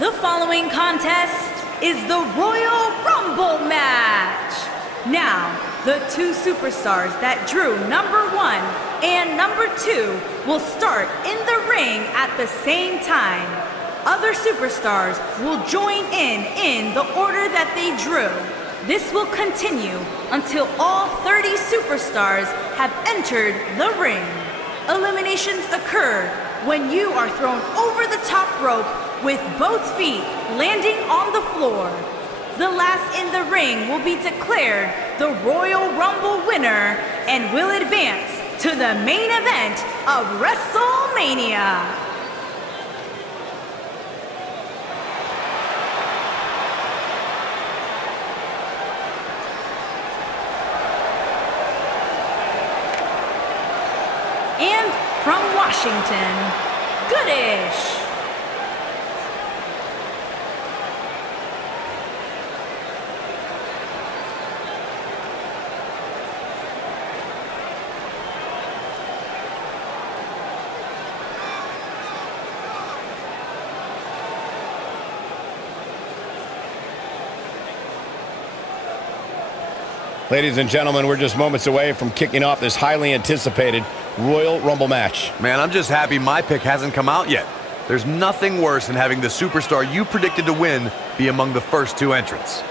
The following contest is the Royal Rumble match. Now, the two superstars that drew number 1 and number 2 will start in the ring at the same time. Other superstars will join in the order that they drew. This will continue until all 30 superstars have entered the ring. Eliminations occur when you are thrown over the top rope with both feet landing on the floor. The last in the ring will be declared the Royal Rumble winner and will advance to the main event of WrestleMania. And from Washington, Goodish. Ladies and gentlemen, we're just moments away from kicking off this highly anticipated Royal Rumble match. Man, I'm just happy my pick hasn't come out yet. There's nothing worse than having the superstar you predicted to win be among the first 2 entrants.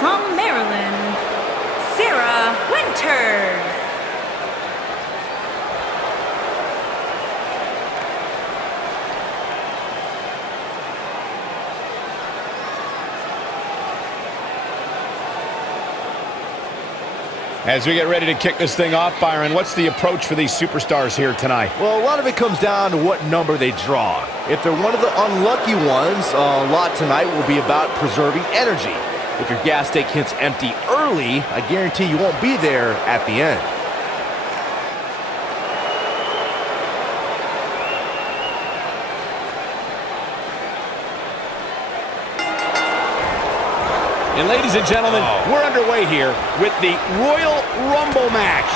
From Maryland, Sarah Winters. As we get ready to kick this thing off, Byron, what's the approach for these superstars here tonight? Well, a lot of it comes down to what number they draw. If they're one of the unlucky ones, a lot tonight will be about preserving energy. If your gas tank hits empty early, I guarantee you won't be there at the end. And ladies and gentlemen, we're underway here with the Royal Rumble match.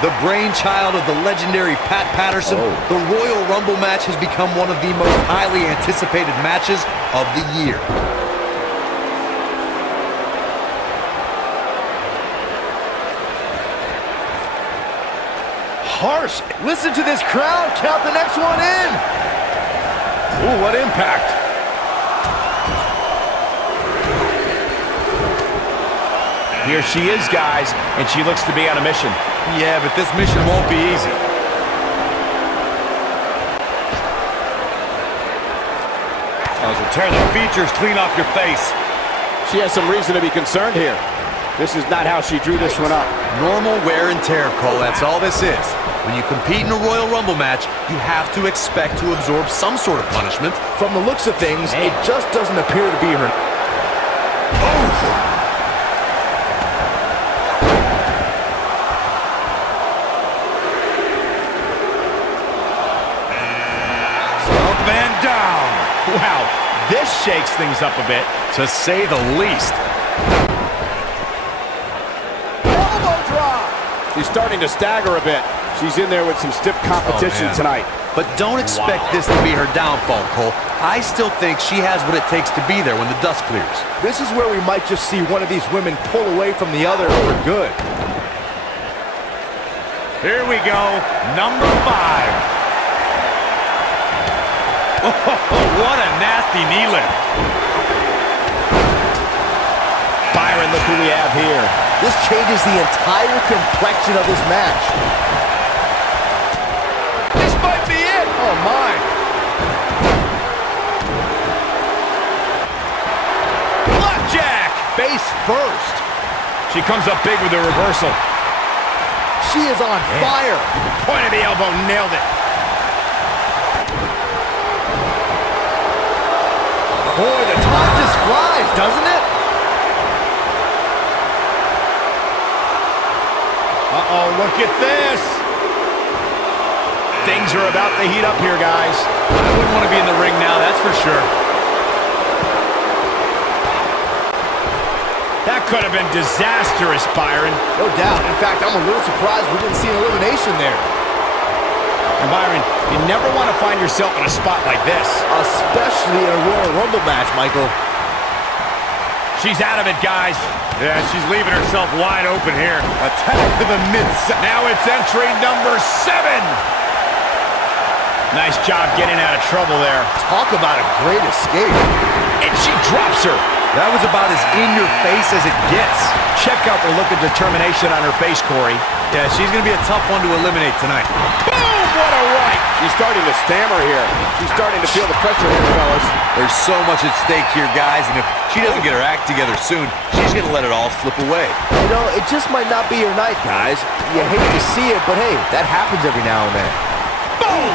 The brainchild of the legendary Pat Patterson, the Royal Rumble match has become one of the most highly anticipated matches of the year. Harsh. Listen to this crowd. Count the next one in. Ooh, what impact. Here she is, guys, and she looks to be on a mission. Yeah, but this mission won't be easy. Tear the features clean off your face. She has some reason to be concerned here. This is not how she drew this one up. Normal wear and tear, Cole. That's all this is. When you compete in a Royal Rumble match, you have to expect to absorb some sort of punishment. From the looks of things, it just doesn't appear to be her. Up and down. Wow, this shakes things up a bit, to say the least. She's starting to stagger a bit. She's in there with some stiff competition tonight. But don't expect this to be her downfall, Cole. I still think she has what it takes to be there when the dust clears. This is where we might just see one of these women pull away from the other for good. Here we go, number 5. What a nasty knee lift. Byron, look who we have here. This changes the entire complexion of this match. This might be it. Oh, my. Blackjack. Face first. She comes up big with the reversal. She is on fire. Point of the elbow, nailed it. Boy, the time just flies, doesn't it? Uh-oh, look at this. Things are about to heat up here, guys. I wouldn't want to be in the ring now, that's for sure. That could have been disastrous, Byron. No doubt. In fact, I'm a little surprised we didn't see an elimination there. And Byron, you never want to find yourself in a spot like this. Especially in a Royal Rumble match, Michael. She's out of it, guys. Yeah, she's leaving herself wide open here. Attack to the mid-set. Now it's entry number 7. Nice job getting out of trouble there. Talk about a great escape. And she drops her. That was about as in-your-face as it gets. Check out the look of determination on her face, Corey. Yeah, she's going to be a tough one to eliminate tonight. Boom! What a right! She's starting to stammer here. She's starting to feel the pressure here, fellas. There's so much at stake here, guys, and if she doesn't get her act together soon, she's going to let it all slip away. You know, it just might not be your night, guys. You hate to see it, but hey, that happens every now and then. Boom!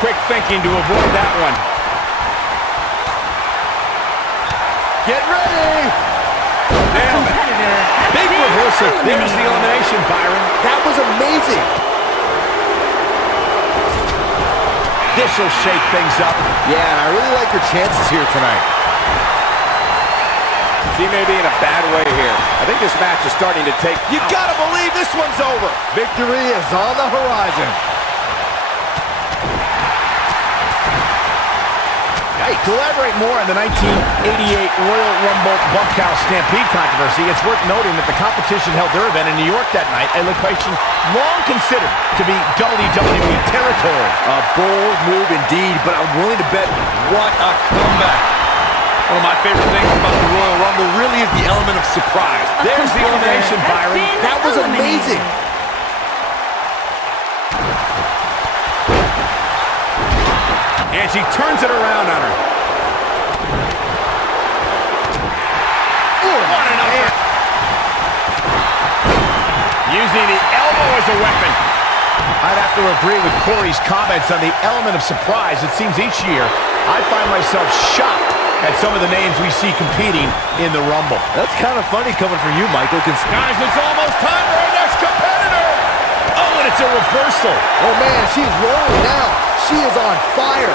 Quick thinking to avoid that one. Get ready! Nailed it. Big reversal. There's the elimination, Byron. That was amazing. This will shake things up. Yeah, and I really like her chances here tonight. She may be in a bad way here. I think this match is starting to take... You gotta believe this one's over. Victory is on the horizon. To elaborate more on the 1988 Royal Rumble Bunkhouse Stampede controversy, it's worth noting that the competition held their event in New York that night, a location long considered to be WWE territory. A bold move indeed, but I'm willing to bet what a comeback. One of my favorite things about the Royal Rumble really is the element of surprise. There's the elimination, Byron. That was amazing. And she turns it around on her. Ooh, what an upper. Using the elbow as a weapon. I'd have to agree with Corey's comments on the element of surprise. It seems each year I find myself shocked at some of the names we see competing in the Rumble. That's kind of funny coming from you, Michael. Guys, it's almost time for our next competitor. Oh, and it's a reversal. Oh, man, she's rolling now. She is on fire.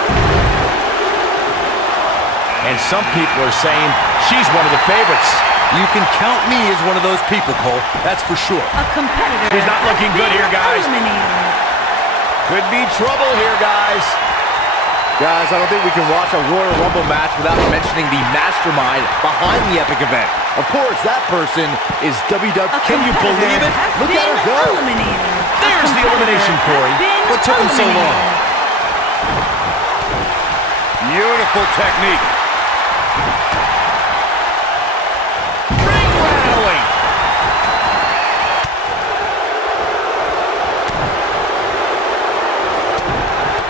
And some people are saying she's one of the favorites. You can count me as one of those people, Cole. That's for sure. A competitor. She's not looking good here, guys. Eliminated. Could be trouble here, guys. Guys, I don't think we can watch a Royal Rumble match without mentioning the mastermind behind the epic event. Of course, that person is WWE. Can you believe it? Look at her go. Eliminated. There's the elimination, Corey. What took him so long? Beautiful technique. Ring rattling.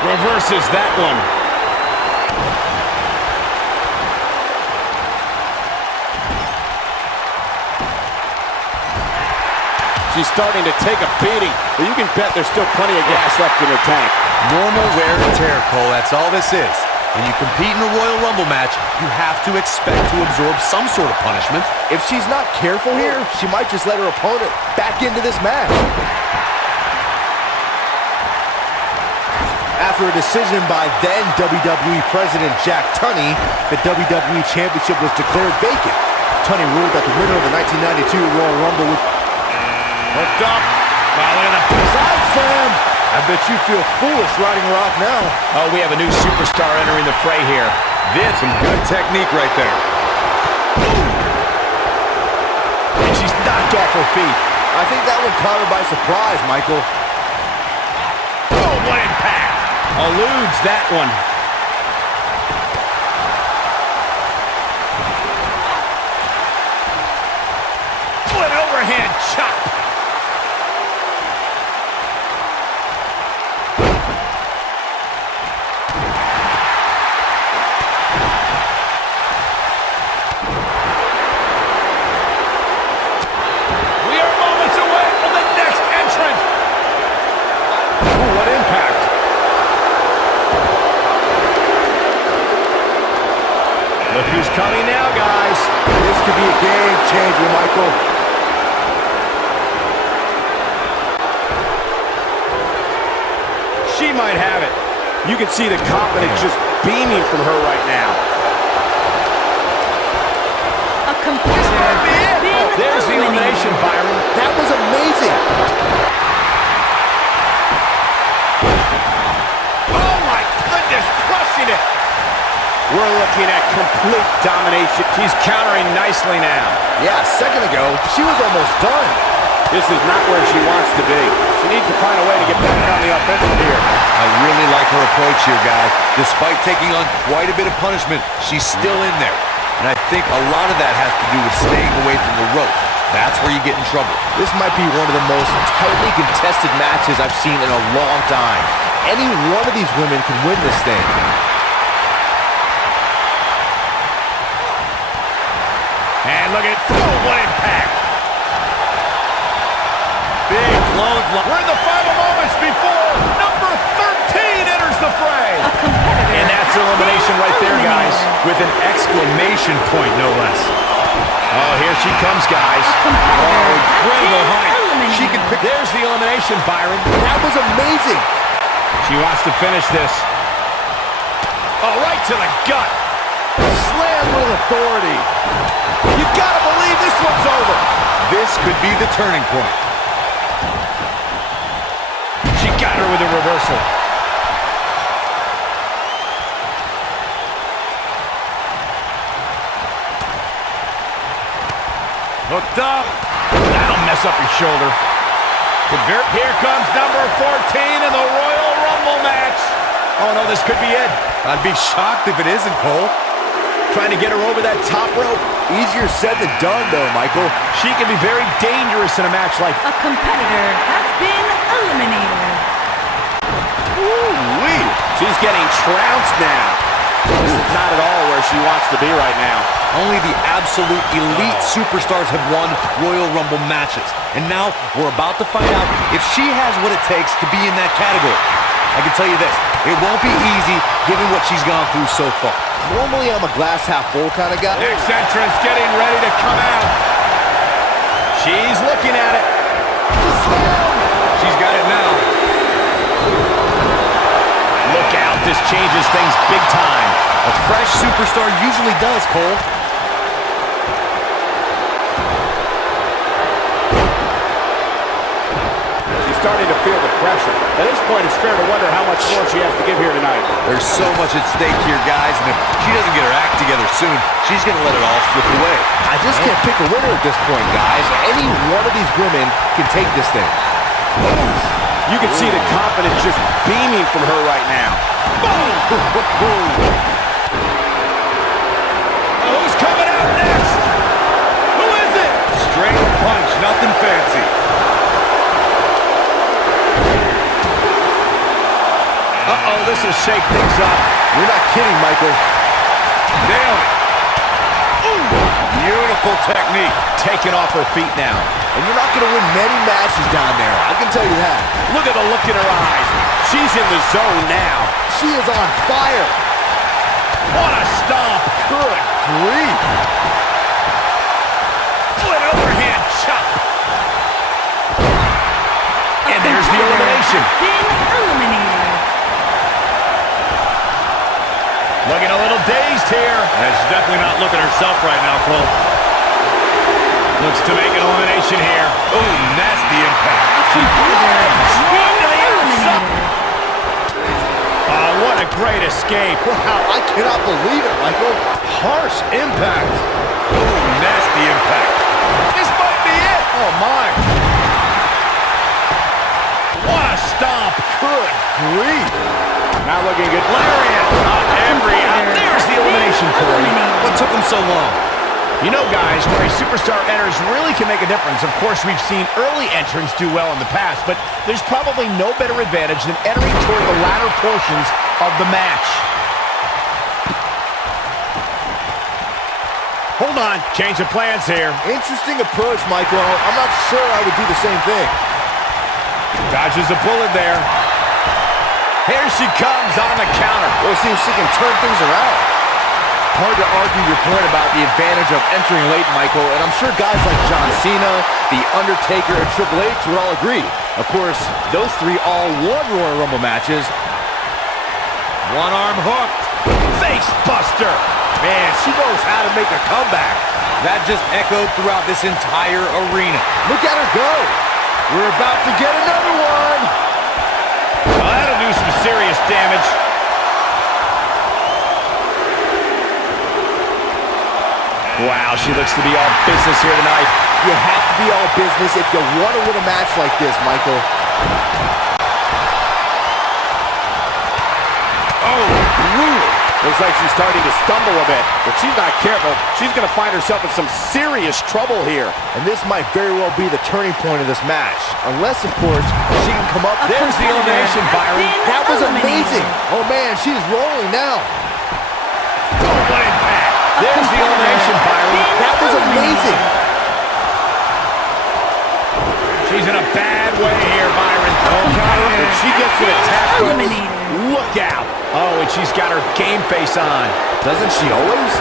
Reverses that one. She's starting to take a beating, but you can bet there's still plenty of gas left in her tank. Normal wear and tear, Cole. That's all this is. When you compete in a Royal Rumble match, you have to expect to absorb some sort of punishment. If she's not careful here, she might just let her opponent back into this match. After a decision by then WWE President Jack Tunney, the WWE Championship was declared vacant. Tunney ruled that the winner of the 1992 Royal Rumble would... Hooked up. Wow, look at the Side slam! I bet you feel foolish riding her off now. Oh, we have a new superstar entering the fray here. This some good technique right there. And she's knocked off her feet. I think that one caught her by surprise, Michael. Oh, what impact. Eludes that one. An overhand chop. We are moments away from the next entrant. Ooh, what impact. Look who's coming now, guys. This could be a game changer, Michael. She might have it. You can see the confidence just beaming from her right now. A competitor has been There's the elimination, Byron. That was amazing. Oh my goodness, crushing it. We're looking at complete domination. She's countering nicely now. Yeah, a second ago, she was almost done. This is not where she wants to be. She needs to find a way to get back on the offensive here. I really like her approach here, guys. Despite taking on quite a bit of punishment, she's still in there. And I think a lot of that has to do with staying away from the rope. That's where you get in trouble. This might be one of the most tightly contested matches I've seen in a long time. Any one of these women can win this thing. And look at what impact. Big clothesline. We're in the final moments before number 13 enters the fray. A competitor. And that's elimination right there, guys, with an exclamation point, no less. Oh, here she comes, guys. Competitor incredible height. eliminated. She can pick. There's the elimination, Byron. That was amazing. She wants to finish this. Oh, right to the gut. Slam with authority. You gotta believe this one's over. This could be the turning point. She got her with a reversal. Hooked up. That'll mess up your shoulder. Here comes number 14 in the Royal Rumble match. Oh, no, this could be it. I'd be shocked if it isn't, Cole. Trying to get her over that top rope. Easier said than done, though, Michael. She can be very dangerous in a match like... A competitor has been eliminated. Ooh-wee. She's getting trounced now. This is not at all where she wants to be right now. Only the absolute elite superstars have won Royal Rumble matches. And now we're about to find out if she has what it takes to be in that category. I can tell you this, it won't be easy given what she's gone through so far. Normally, I'm a glass half full kind of guy. Next entrance getting ready to come out. She's looking at it. She's got it now. Look out, this changes things big time. A fresh superstar usually does, Cole. She's starting to feel the pressure. At this point, it's fair to wonder how much more she has to give here tonight. There's so much at stake here, guys, and if she doesn't get her act together soon, she's going to let it all slip away. I just can't pick a winner at this point, guys. Any one of these women can take this thing. You can see the confidence just beaming from her right now. Who's coming out next? Who is it? Straight punch, nothing fancy. Uh-oh, this will shake things up. You're not kidding, Michael. Nailed it. Ooh, beautiful technique. Taking off her feet now. And you're not going to win many matches down there. I can tell you that. Look at the look in her eyes. She's in the zone now. She is on fire. What a stomp. Good grief. What an overhand chop. And there's the elimination. Been eliminated. Looking a little dazed here. Yeah, she's definitely not looking herself right now, Cole. Looks to make an elimination here. Ooh, nasty impact. What a great escape. Wow, I cannot believe it, Michael. Harsh impact. Ooh, nasty impact. This might be it. Oh, my. What a stomp. Good grief. Now looking good. Lariat on every out. There's the elimination, Corey. What took him so long? You know, guys, where a superstar enters really can make a difference. Of course, we've seen early entrants do well in the past, but there's probably no better advantage than entering toward the latter portions of the match. Hold on, change of plans here. Interesting approach, Michael. I'm not sure I would do the same thing. Dodges a bullet there. Here she comes on the counter. We'll see if she can turn things around. Hard to argue your point about the advantage of entering late, Michael, and I'm sure guys like John Cena, The Undertaker, and Triple H would all agree. Of course, those three all won Royal Rumble matches. One arm hooked. Face buster. Man, she knows how to make a comeback. That just echoed throughout this entire arena. Look at her go. We're about to get another one. Well, that'll do some serious damage. Wow, she looks to be all business here tonight. You have to be all business if you want to win a match like this, Michael. Oh, brutal. Looks like she's starting to stumble a bit. If she's not careful, she's going to find herself in some serious trouble here. And this might very well be the turning point of this match. Unless, of course, she can come up. There's the elimination, Byron. That was amazing. Oh, man, she's rolling now. Oh, what impact. There's the elimination, Byron. That was amazing. She's in a bad way here, Byron. Oh, God. If she gets to the tap, look out. Oh, and she's got her game face on. Doesn't she always?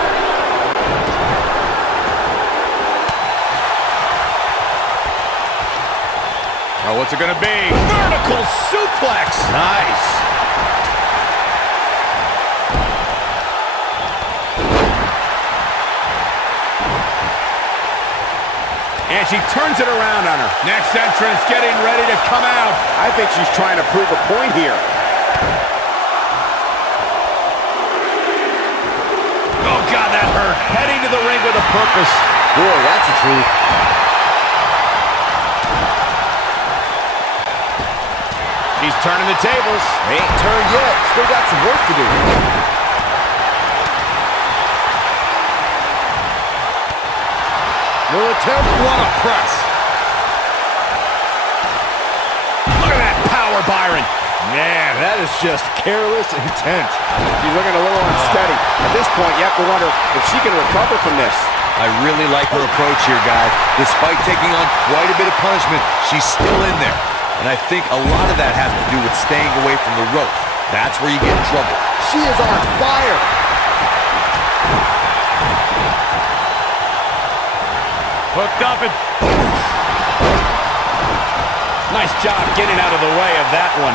Oh, what's it going to be? Vertical suplex. Nice. And she turns it around on her. Next entrance getting ready to come out. I think she's trying to prove a point here. Oh, God, that hurt. Heading to the ring with a purpose. Boy, that's the truth. She's turning the tables. Ain't turned yet. Still got some work to do. Will attempt. What a press. Look at that power, Byron. Man, that is just careless intent. She's looking a little unsteady. At this point, you have to wonder if she can recover from this. I really like her approach here, guys. Despite taking on quite a bit of punishment, she's still in there. And I think a lot of that has to do with staying away from the ropes. That's where you get in trouble. She is on fire. Hooked up and... Nice job getting out of the way of that one.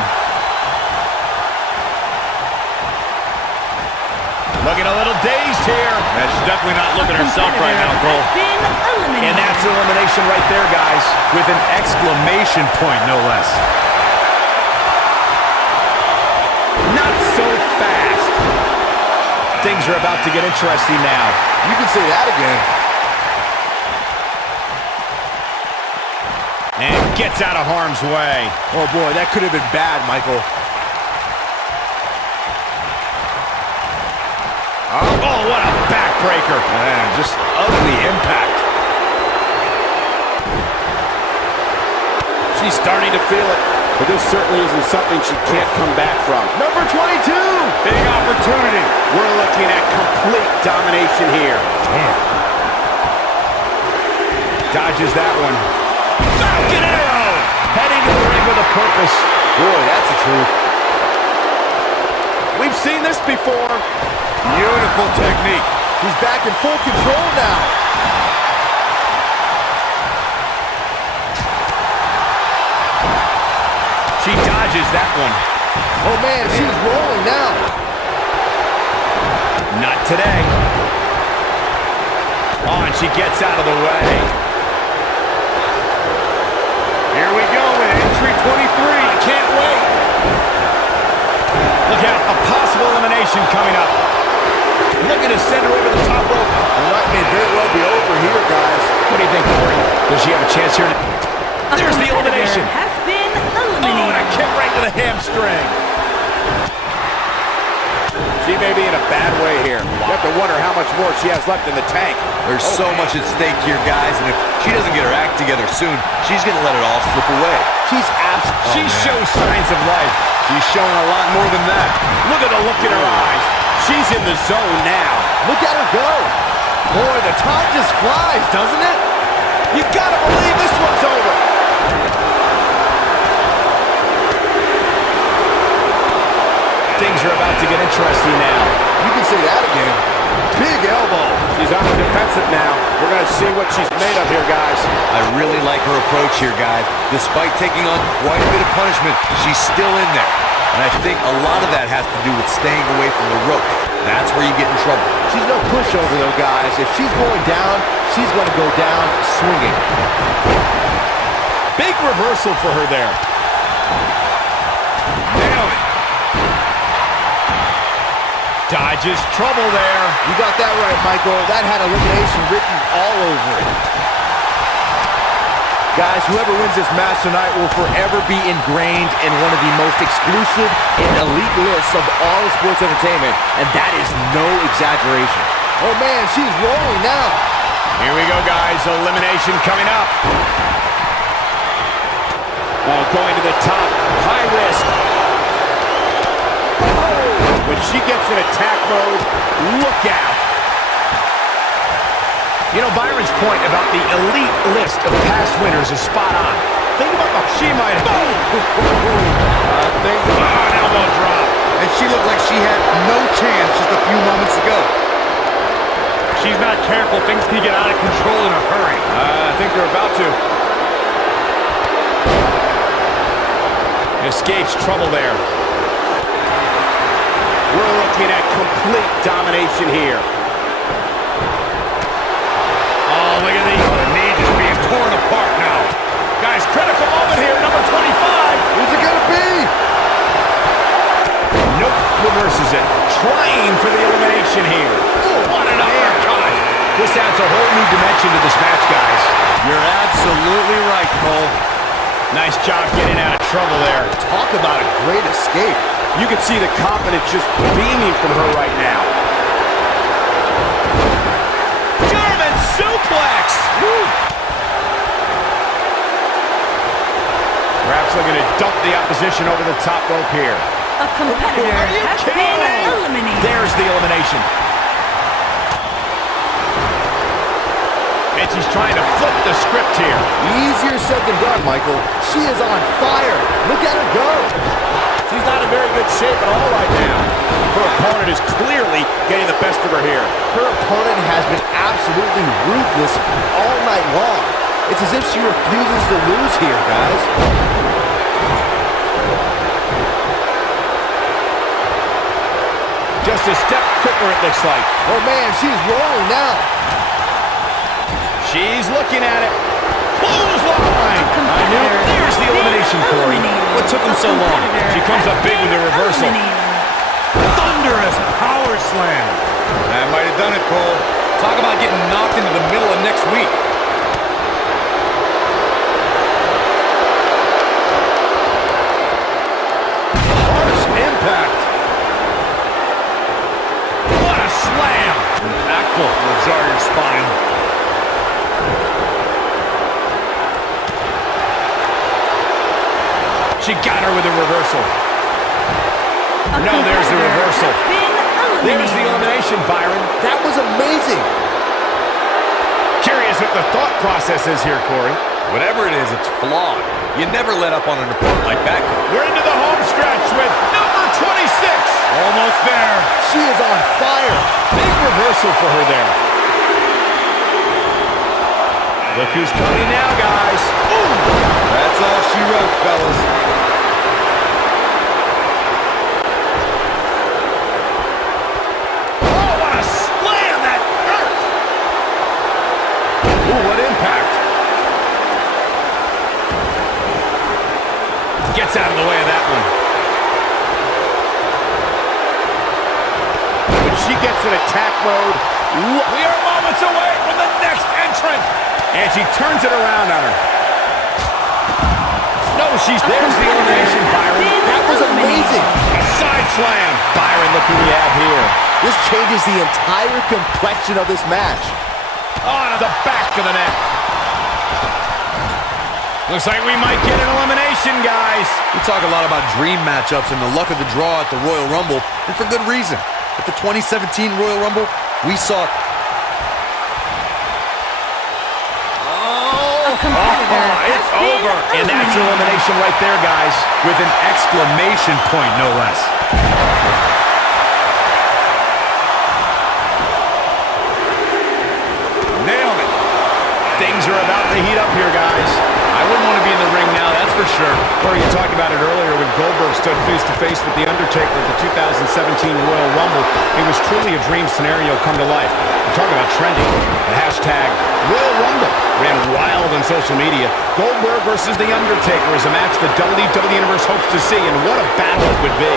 Looking a little dazed here. She's definitely not looking herself right now, Cole. And that's elimination right there, guys. With an exclamation point, no less. Not so fast. Things are about to get interesting now. You can say that again. And gets out of harm's way. Oh, boy, that could have been bad, Michael. Oh, what a backbreaker. Man, just ugly impact. She's starting to feel it, but this certainly isn't something she can't come back from. Number 22. Big opportunity. We're looking at complete domination here. Man. Dodges that one. Falcon arrow. Heading to the ring with a purpose. Boy, that's the truth. We've seen this before. Beautiful technique. He's back in full control now. She dodges that one. Oh, man, she's rolling now. Not today. Oh, and she gets out of the way. Here we go with entry 23. I can't wait. Look out, a possible elimination coming up. Looking to send her over the top rope. The night may very well be over here, guys. What do you think, Corey? Does she have a chance here? There's the elimination. Has been Oh, and a eliminated. kick right to the hamstring. She may be in a bad way here. You have to wonder how much more she has left in the tank. There's so much at stake here, guys, and if she doesn't get her act together soon, she's going to let it all slip away. She shows signs of life. She's showing a lot more than that. Look at the look in her eyes. She's in the zone now. Look at her go. Boy, the time just flies, doesn't it? You gotta believe this one's over. Things are about to get interesting now. You can say that again. Big elbow. She's on the defensive now. We're going to see what she's made of here, guys. I really like her approach here, guys. Despite taking on quite a bit of punishment, she's still in there. And I think a lot of that has to do with staying away from the rope. That's where you get in trouble. She's no pushover, though, guys. If she's going down, she's going to go down swinging. Big reversal for her there. Nailed it. Dodges trouble there. You got that right, Michael. That had elimination written all over it. Guys, whoever wins this match tonight will forever be ingrained in one of the most exclusive and elite lists of all of sports entertainment, and that is no exaggeration. Oh, man, she's rolling now. Here we go, guys. Elimination coming up. Oh, going to the top. High risk. When she gets in attack mode, look out. You know, Byron's point about the elite list of past winners is spot on. Think about the... She might have... an elbow drop. And she looked like she had no chance just a few moments ago. She's not careful. Things can get out of control in a hurry. I think they're about to. Escapes trouble there. We're looking at complete domination here. Oh, look at these. The knee just being torn apart now. Guys, critical moment here, number 25. Who's it going to be? Nope, reverses it. Trying for the elimination here. Ooh, what an uppercut. This adds a whole new dimension to this match, guys. You're absolutely right, Cole. Nice job getting out of trouble there. Talk about a great escape. You can see the confidence just beaming from her right now. German suplex! Woo. Perhaps looking to dump the opposition over the top rope here. A competitor has been eliminated. There's the elimination. And she's trying to flip the script here. Easier said than done, Michael. She is on fire. Look at her go. She's not in very good shape at all right now. Her opponent is clearly getting the best of her here. Her opponent has been absolutely ruthless all night long. It's as if she refuses to lose here, guys. Just a step quicker, it looks like. Oh, man, she's rolling now. She's looking at it. Clothesline! I knew. There's the elimination, Corey. What took him so long? She comes up big with the reversal. Thunderous power slam. That might have done it, Cole. Talk about getting knocked into the middle of next week. Harsh impact. What a slam. Impactful. Will jar your spine. She got her with a reversal. No, there's the reversal. There's the elimination, Byron. That was amazing. Curious what the thought process is here, Corey. Whatever it is, it's flawed. You never let up on an opponent like that. We're into the home stretch with number 26. Almost there. She is on fire. Big reversal for her there. Look who's coming now, guys. Ooh. That's all she wrote, fellas. Oh, what a slam! That hurt. Ooh, what impact. Gets out of the way of that one. When she gets in attack mode, we are moments away from the next entrant. And she turns it around on her. No, there's the elimination, Byron. That was amazing. A side slam. Byron, look who we have here. This changes the entire complexion of this match. On the back of the neck. Looks like we might get an elimination, guys. We talk a lot about dream matchups and the luck of the draw at the Royal Rumble, and for good reason. At the 2017 Royal Rumble, we saw... It's over. And that's elimination right there, guys. with an exclamation point, no less. Nailed it. Things are about to heat up here, guys. I wouldn't want to be in the ring now, that's for sure. Corey, you talked about it earlier when Goldberg stood face-to-face with The Undertaker at the 2017 Royal Rumble. It was truly a dream scenario come to life. We're talking about trending. The hashtag Royal Rumble ran wild on social media. Goldberg versus The Undertaker is a match the WWE Universe hopes to see, and what a battle it would be.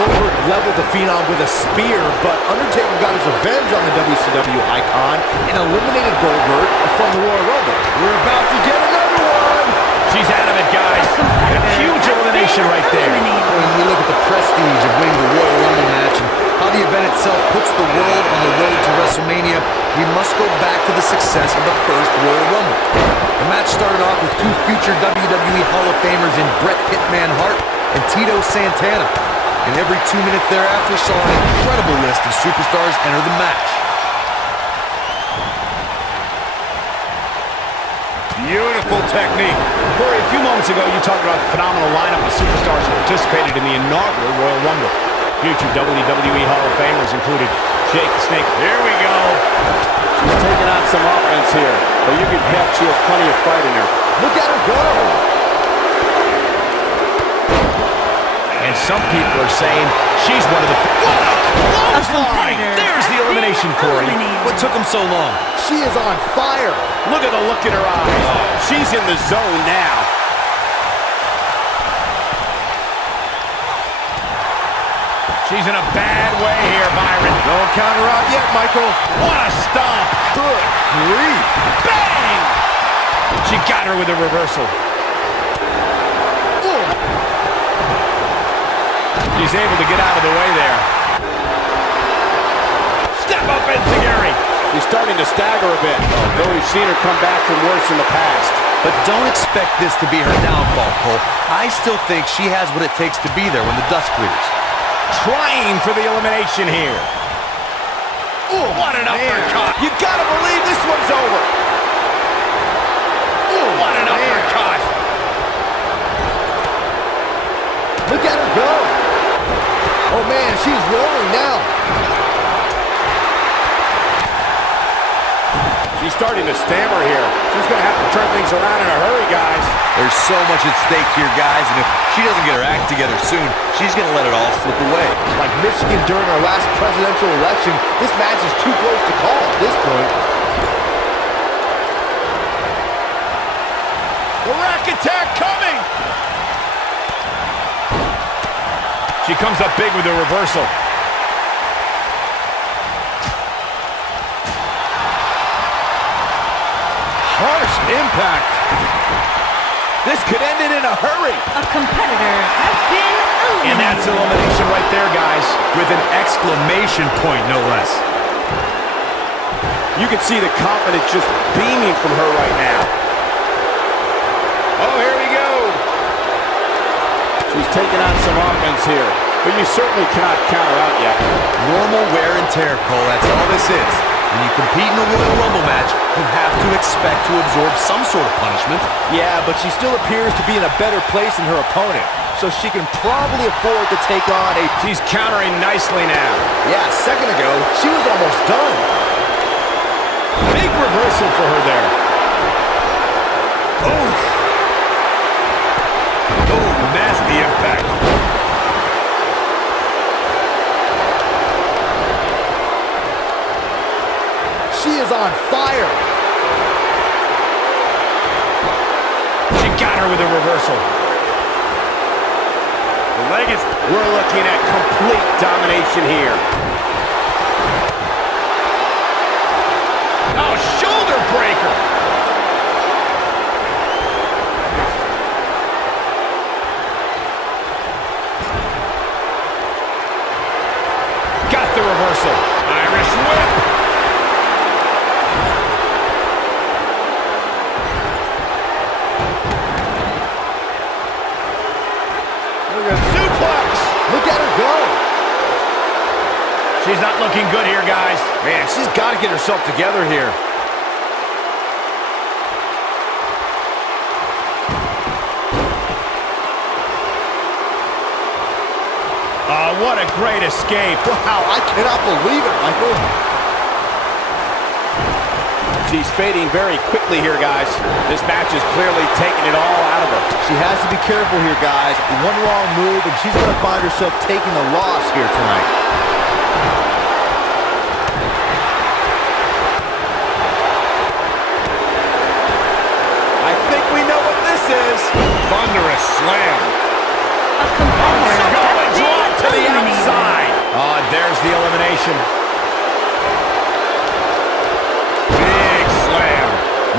Goldberg leveled the Phenom with a spear, but Undertaker got his revenge on the WCW icon and eliminated Goldberg from the Royal Rumble. We're about to get another one! She's out of it, guys. A huge elimination right there. When we look at the prestige of winning the Royal Rumble match and how the event itself puts the world on the road to WrestleMania, we must go back to the success of the first Royal Rumble. The match started off with two future WWE Hall of Famers in Bret Hitman Hart and Tito Santana. And every 2 minutes thereafter saw an incredible list of superstars enter the match. Beautiful technique. Corey, a few moments ago, you talked about the phenomenal lineup of superstars who participated in the inaugural Royal Rumble. Future WWE Hall of Famers included Jake the Snake. Here we go. She's taking on some offense here, but you can bet she has plenty of fight in her. Look at her go! And some people are saying she's one of the... What a clothesline! There's the elimination, Corey. What took him so long? She is on fire! Look at the look in her eyes. She's in the zone now. She's in a bad way here, Byron. Don't count her out yet, Michael. What a stomp. Good grief. Bang! She got her with a reversal. She's able to get out of the way there. Step up, Enziguri. He's starting to stagger a bit, though we've seen her come back from worse in the past. But don't expect this to be her downfall, Cole. I still think she has what it takes to be there when the dust clears. Trying for the elimination here. Ooh, What an uppercut. You gotta believe this one's over. What an uppercut. Look at her go. Oh man, she's rolling now. She's starting to stammer here. She's going to have to turn things around in a hurry, guys. There's so much at stake here, guys, and if she doesn't get her act together soon, she's going to let it all slip away. Like Michigan during our last presidential election, this match is too close to call at this point. The rack attack coming. She comes up big with a reversal. Harsh impact. This could end it in a hurry. A competitor has been eliminated. And that's elimination right there, guys. With an exclamation point, no less. You can see the confidence just beaming from her right now. Oh, here we go. She's taking on some offense here, but you certainly cannot count her out yet. Normal wear and tear, Cole, that's all this is. When you compete in a Royal Rumble match, you have to expect to absorb some sort of punishment. Yeah, but she still appears to be in a better place than her opponent, so she can probably afford to take on a... She's countering nicely now. Yeah, a second ago, she was almost done. Big reversal for her there. Oh, nasty impact. She is on fire. She got her with a reversal. The leg is... We're looking at complete domination here. Oh, shoulder breaker. Suplex! Look at her go. She's not looking good here, guys. Man, she's got to get herself together here. Oh, what a great escape. Wow, I cannot believe it, Michael. She's fading very quickly here, guys. This match is clearly taking it all out of her. She has to be careful here, guys. One wrong move, and she's going to find herself taking a loss here tonight. I think we know what this is. Thunderous slam. A competitor has Drop to the been eliminated. outside. Oh, and there's the elimination. Big slam.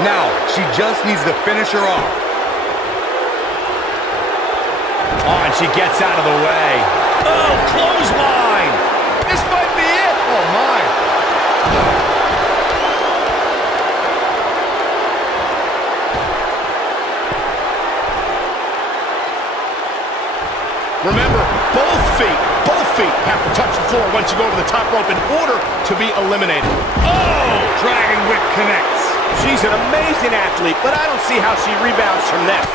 Now, she just needs to finish her off. Oh, and she gets out of the way. Oh, clothesline. This might be it. Oh, my. Remember, both feet have to touch the floor once you go to the top rope in order to be eliminated. Oh, Dragon Whip connects. She's an amazing athlete, but I don't see how she rebounds from this.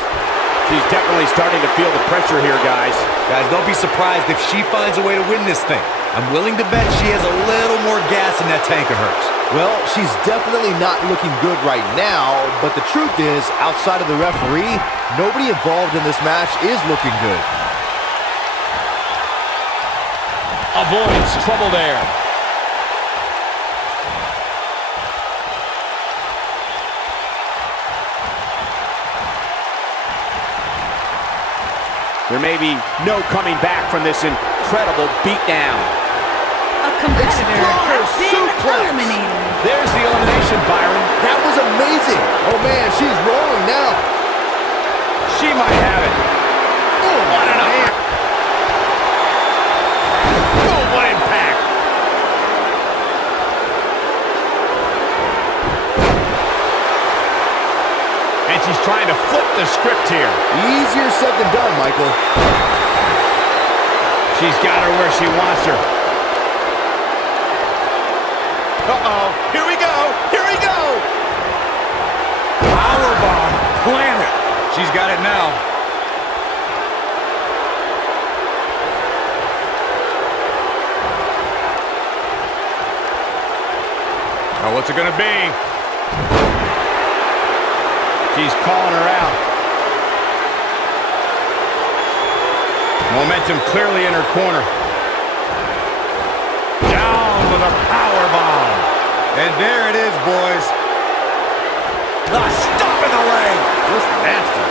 She's definitely starting to feel the pressure here, guys. Guys, don't be surprised if she finds a way to win this thing. I'm willing to bet she has a little more gas in that tank of hers. Well, she's definitely not looking good right now, but the truth is, outside of the referee, nobody involved in this match is looking good. Avoids trouble there. There may be no coming back from this incredible beatdown. A competitor has been suplex. eliminated. There's the elimination, Byron. That was amazing. Oh, man, she's rolling now. She might have it. Oh, what an man. Oh, what impact. And she's trying to flip the script here. Easier said than done, Michael. She's got her where she wants her. Uh-oh. Here we go. Here we go. Powerbomb planet. She's got it now. Oh, what's it going to be? She's calling her out. Momentum clearly in her corner. Down with a power bomb. And there it is, boys. The stop in the leg. Just nasty.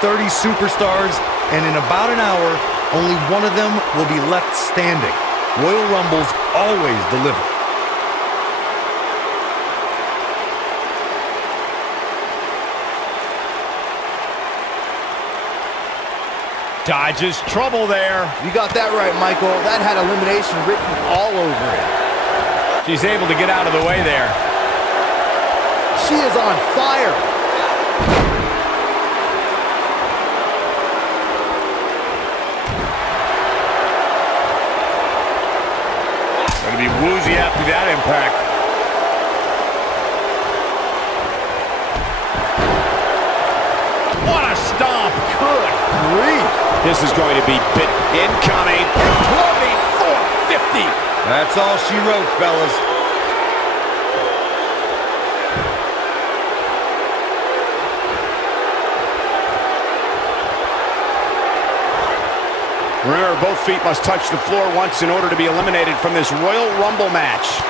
"30 superstars, and in about an hour, only one of them will be left standing. Royal Rumbles always deliver." Dodges trouble there. You got that right, Michael. That had elimination written all over it. She's able to get out of the way there. She is on fire. Gonna be woozy after that impact. What a stomp. Good grief. This is going to be bit incoming. Exploding 450. That's all she wrote, fellas. Remember, both feet must touch the floor once in order to be eliminated from this Royal Rumble match.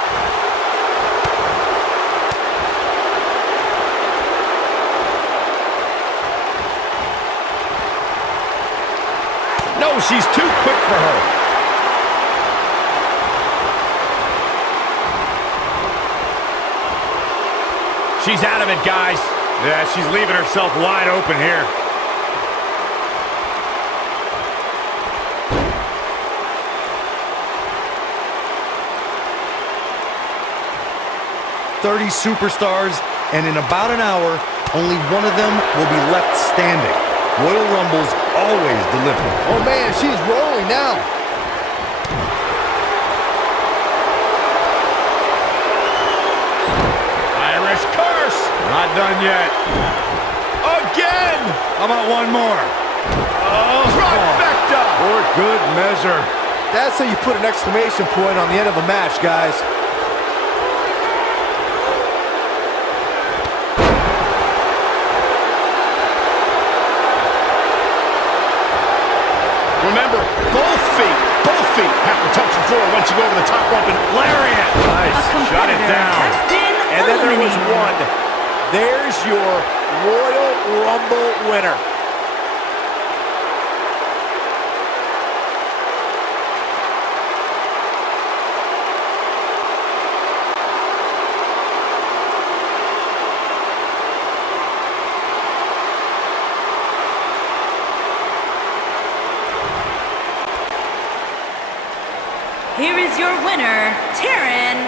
No, she's too quick for her. She's out of it, guys. Yeah, she's leaving herself wide open here. 30 superstars, and in about an hour, only one of them will be left standing. Royal Rumbles always deliver. Oh man, she's rolling now. Irish curse. Not done yet. Again. How about one more? Oh, trifecta. For good measure. That's how you put an exclamation point on the end of a match, guys. Remember, both feet have to touch the floor once you go over the top rope and lariat. A Nice, shut it competitor down. has been And then there was eliminated. one. There's your Royal Rumble winner. Here is your winner, Taryn